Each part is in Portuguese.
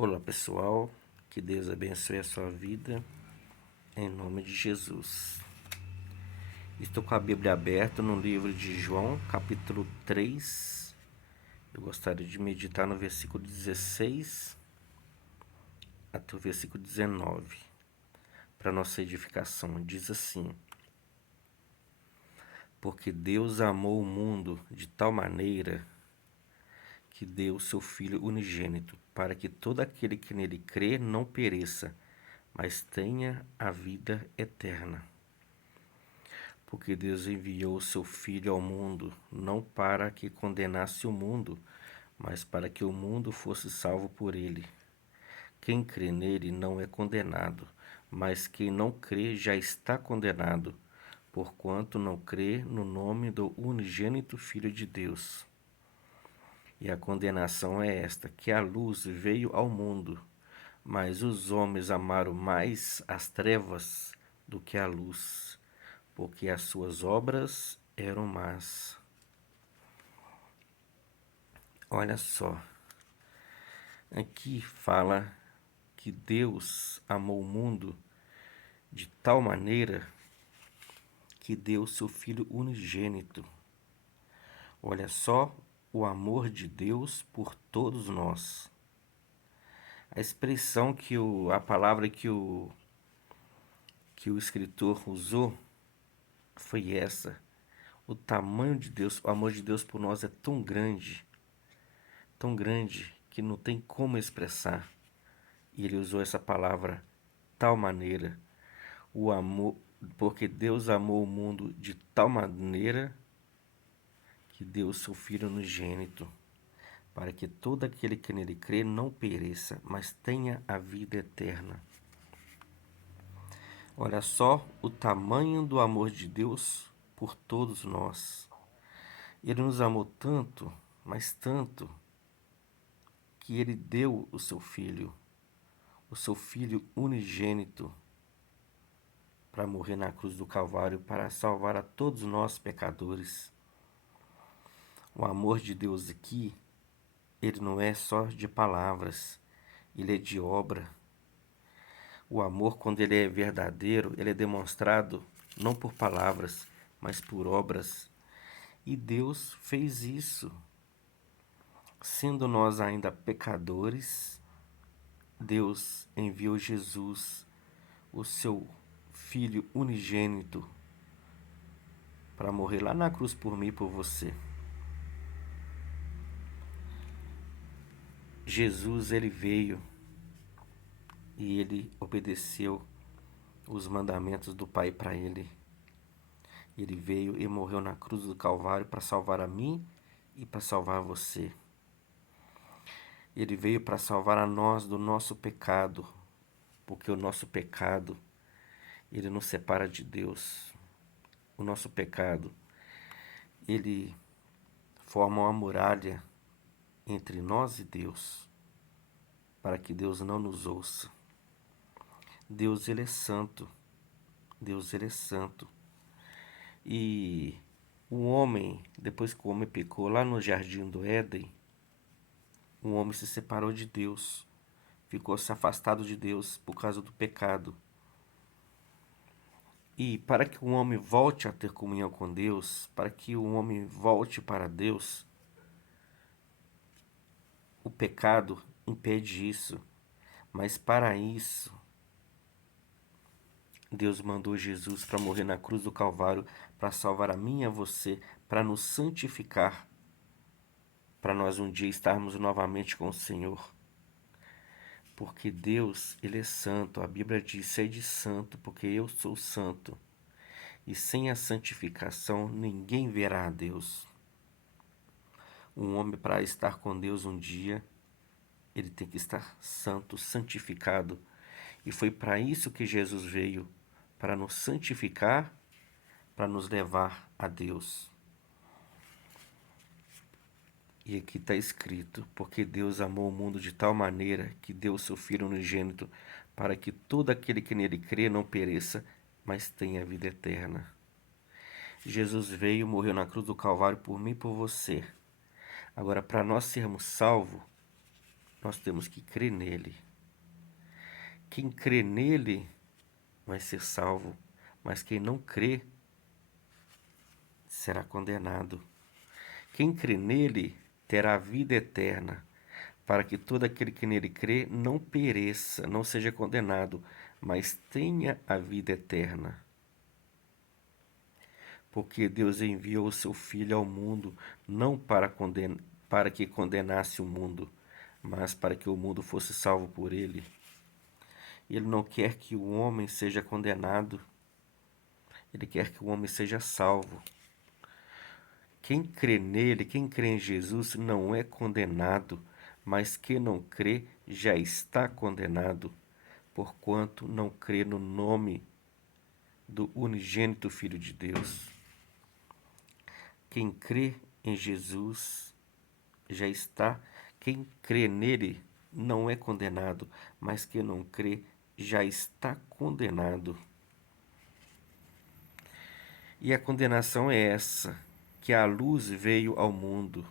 Olá pessoal, que Deus abençoe a sua vida, em nome de Jesus. Estou com a Bíblia aberta no livro de João, capítulo 3. Eu gostaria de meditar no versículo 16 até o versículo 19, para nossa edificação. Diz assim: Porque Deus amou o mundo de tal maneira que deu o seu Filho unigênito, para que todo aquele que nele crê não pereça, mas tenha a vida eterna. Porque Deus enviou o seu Filho ao mundo, não para que condenasse o mundo, mas para que o mundo fosse salvo por ele. Quem crê nele não é condenado, mas quem não crê já está condenado, porquanto não crê no nome do unigênito Filho de Deus. E a condenação é esta, que a luz veio ao mundo, mas os homens amaram mais as trevas do que a luz, porque as suas obras eram más. Olha só, aqui fala que Deus amou o mundo de tal maneira que deu seu Filho unigênito. Olha só o amor de Deus por todos nós. A expressão a palavra que o escritor usou foi essa. O tamanho de Deus, o amor de Deus por nós é tão grande, que não tem como expressar. E ele usou essa palavra, tal maneira. O amor, porque Deus amou o mundo de tal maneira que deu o seu Filho unigênito, para que todo aquele que nele crê não pereça, mas tenha a vida eterna. Olha só o tamanho do amor de Deus por todos nós. Ele nos amou tanto, mas tanto, que ele deu o seu Filho unigênito, para morrer na cruz do Calvário, para salvar a todos nós pecadores. O amor de Deus aqui, ele não é só de palavras, ele é de obra. O amor, quando ele é verdadeiro, ele é demonstrado não por palavras, mas por obras. E Deus fez isso. Sendo nós ainda pecadores, Deus enviou Jesus, o seu Filho unigênito, para morrer lá na cruz por mim e por você. Jesus, ele veio e ele obedeceu os mandamentos do Pai para ele. Ele veio e morreu na cruz do Calvário para salvar a mim e para salvar você. Ele veio para salvar a nós do nosso pecado, porque o nosso pecado, ele nos separa de Deus. O nosso pecado, ele forma uma muralha entre nós e Deus, para que Deus não nos ouça. Deus, ele é santo. Deus, ele é santo. E o homem, depois que o homem pecou lá no jardim do Éden, o homem se separou de Deus, ficou se afastado de Deus por causa do pecado. E para que o homem volte a ter comunhão com Deus, para que o homem volte para Deus, o pecado impede isso. Mas para isso, Deus mandou Jesus para morrer na cruz do Calvário, para salvar a mim e a você, para nos santificar, para nós um dia estarmos novamente com o Senhor. Porque Deus, ele é santo. A Bíblia diz: sede santo, porque eu sou santo. E sem a santificação, ninguém verá a Deus. Um homem, para estar com Deus um dia, ele tem que estar santo, santificado. E foi para isso que Jesus veio, para nos santificar, para nos levar a Deus. E aqui está escrito: porque Deus amou o mundo de tal maneira que deu o seu Filho unigênito, para que todo aquele que nele crê não pereça, mas tenha vida eterna. Jesus veio, morreu na cruz do Calvário por mim e por você. Agora, para nós sermos salvos, nós temos que crer nele. Quem crê nele vai ser salvo, mas quem não crê será condenado. Quem crê nele terá a vida eterna, para que todo aquele que nele crê não pereça, não seja condenado, mas tenha a vida eterna. Porque Deus enviou o seu Filho ao mundo, não para que condenasse o mundo, mas para que o mundo fosse salvo por ele. Ele não quer que o homem seja condenado, ele quer que o homem seja salvo. Quem crê nele, quem crê em Jesus, não é condenado, mas quem não crê já está condenado, porquanto não crê no nome do unigênito Filho de Deus. Quem crê em Jesus já está, quem crê nele não é condenado, mas quem não crê já está condenado. E a condenação é essa, que a luz veio ao mundo,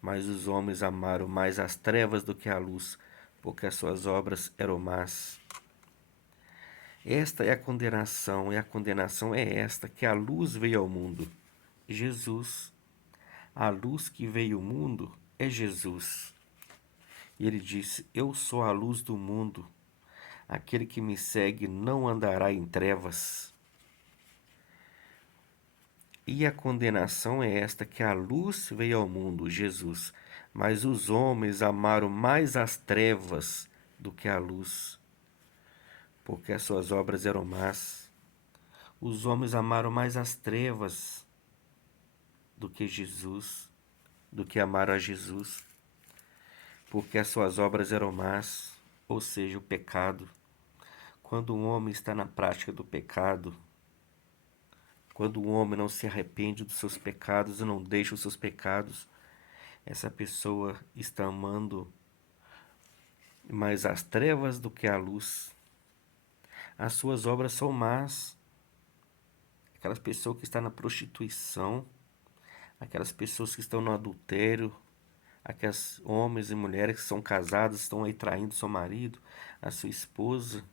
mas os homens amaram mais as trevas do que a luz, porque as suas obras eram más. Esta é a condenação, e a condenação é esta, que a luz veio ao mundo, Jesus. A luz que veio ao mundo é Jesus. E ele disse: Eu sou a luz do mundo. Aquele que me segue não andará em trevas. E a condenação é esta, que a luz veio ao mundo, Jesus. Mas os homens amaram mais as trevas do que a luz, porque as suas obras eram más. Os homens amaram mais as trevas do que Jesus, do que amaram a Jesus, porque as suas obras eram más, ou seja, o pecado. Quando um homem está na prática do pecado, quando um homem não se arrepende dos seus pecados e não deixa os seus pecados, essa pessoa está amando mais as trevas do que a luz. As suas obras são más. Aquelas pessoas que estão na prostituição, aquelas pessoas que estão no adultério, aqueles homens e mulheres que são casados, estão aí traindo seu marido, a sua esposa,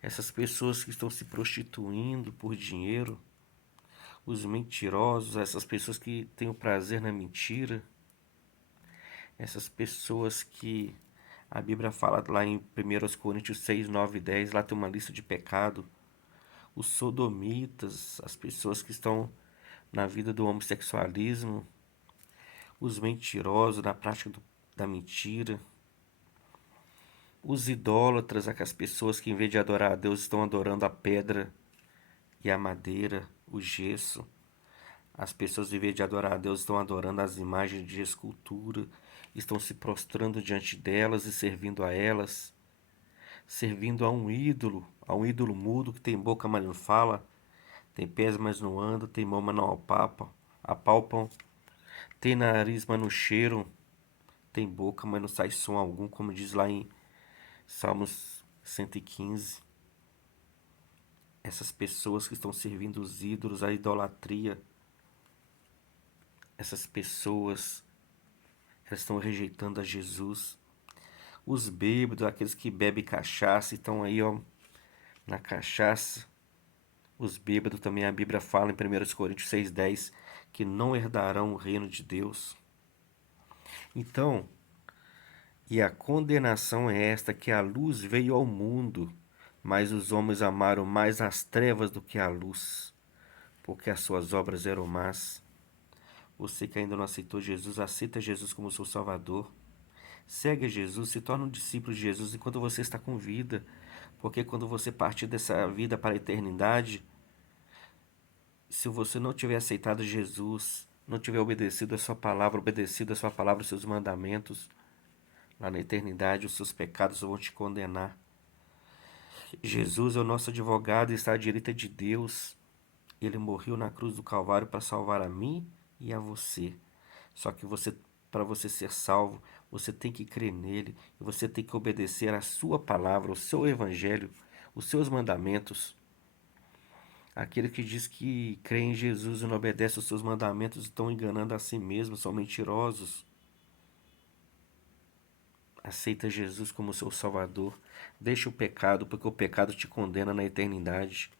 essas pessoas que estão se prostituindo por dinheiro, os mentirosos, essas pessoas que têm o prazer na mentira, essas pessoas que a Bíblia fala lá em 1 Coríntios 6, 9 e 10, lá tem uma lista de pecado, os sodomitas, as pessoas que estão na vida do homossexualismo, os mentirosos na prática da mentira, os idólatras, aquelas pessoas que em vez de adorar a Deus estão adorando a pedra e a madeira, o gesso. As pessoas em vez de adorar a Deus estão adorando as imagens de escultura, estão se prostrando diante delas e servindo a elas, servindo a um ídolo mudo que tem boca, mas não fala, tem pés, mas não anda, tem mão, mas não apalpam, tem nariz, mas não cheiram, tem boca, mas não sai som algum, como diz lá em Salmos 115. Essas pessoas que estão servindo os ídolos, a idolatria, essas pessoas, elas estão rejeitando a Jesus. Os bêbados, aqueles que bebem cachaça, estão aí, ó, na cachaça. Os bêbados também, a Bíblia fala em 1 Coríntios 6,10, que não herdarão o reino de Deus. Então, e a condenação é esta, que a luz veio ao mundo, mas os homens amaram mais as trevas do que a luz, porque as suas obras eram más. Você que ainda não aceitou Jesus, aceita Jesus como seu Salvador. Segue Jesus, se torna um discípulo de Jesus enquanto você está com vida. Porque quando você partir dessa vida para a eternidade, se você não tiver aceitado Jesus, não tiver obedecido a sua palavra, os seus mandamentos, lá na eternidade os seus pecados vão te condenar. Jesus é o nosso advogado e está à direita de Deus. Ele morreu na cruz do Calvário para salvar a mim e a você. Só que para você ser salvo, você tem que crer nele e você tem que obedecer a sua palavra, o seu evangelho, os seus mandamentos. Aquele que diz que crê em Jesus e não obedece os seus mandamentos estão enganando a si mesmos, são mentirosos. Aceita Jesus como seu Salvador. Deixa o pecado, porque o pecado te condena na eternidade.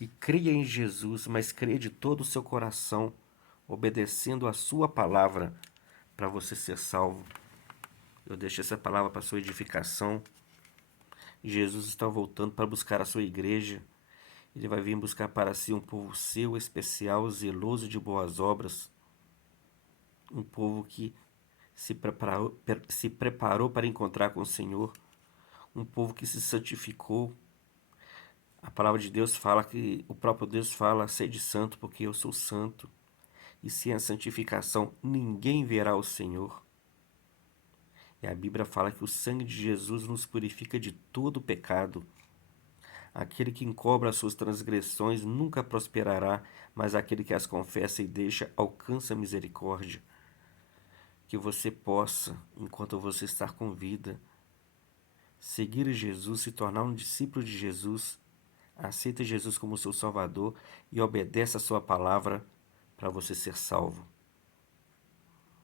E creia em Jesus, mas creia de todo o seu coração, obedecendo a sua palavra para você ser salvo. Eu deixo essa palavra para sua edificação. Jesus está voltando para buscar a sua igreja. Ele vai vir buscar para si um povo seu, especial, zeloso de boas obras. Um povo que se preparou para encontrar com o Senhor. Um povo que se santificou. A palavra de Deus fala que o próprio Deus fala: sede santo, porque eu sou santo. E sem a santificação ninguém verá o Senhor. E a Bíblia fala que o sangue de Jesus nos purifica de todo pecado. Aquele que encobre as suas transgressões nunca prosperará, mas aquele que as confessa e deixa alcança misericórdia. Que você possa, enquanto você está com vida, seguir Jesus, se tornar um discípulo de Jesus, aceita Jesus como seu Salvador e obedece a sua palavra para você ser salvo.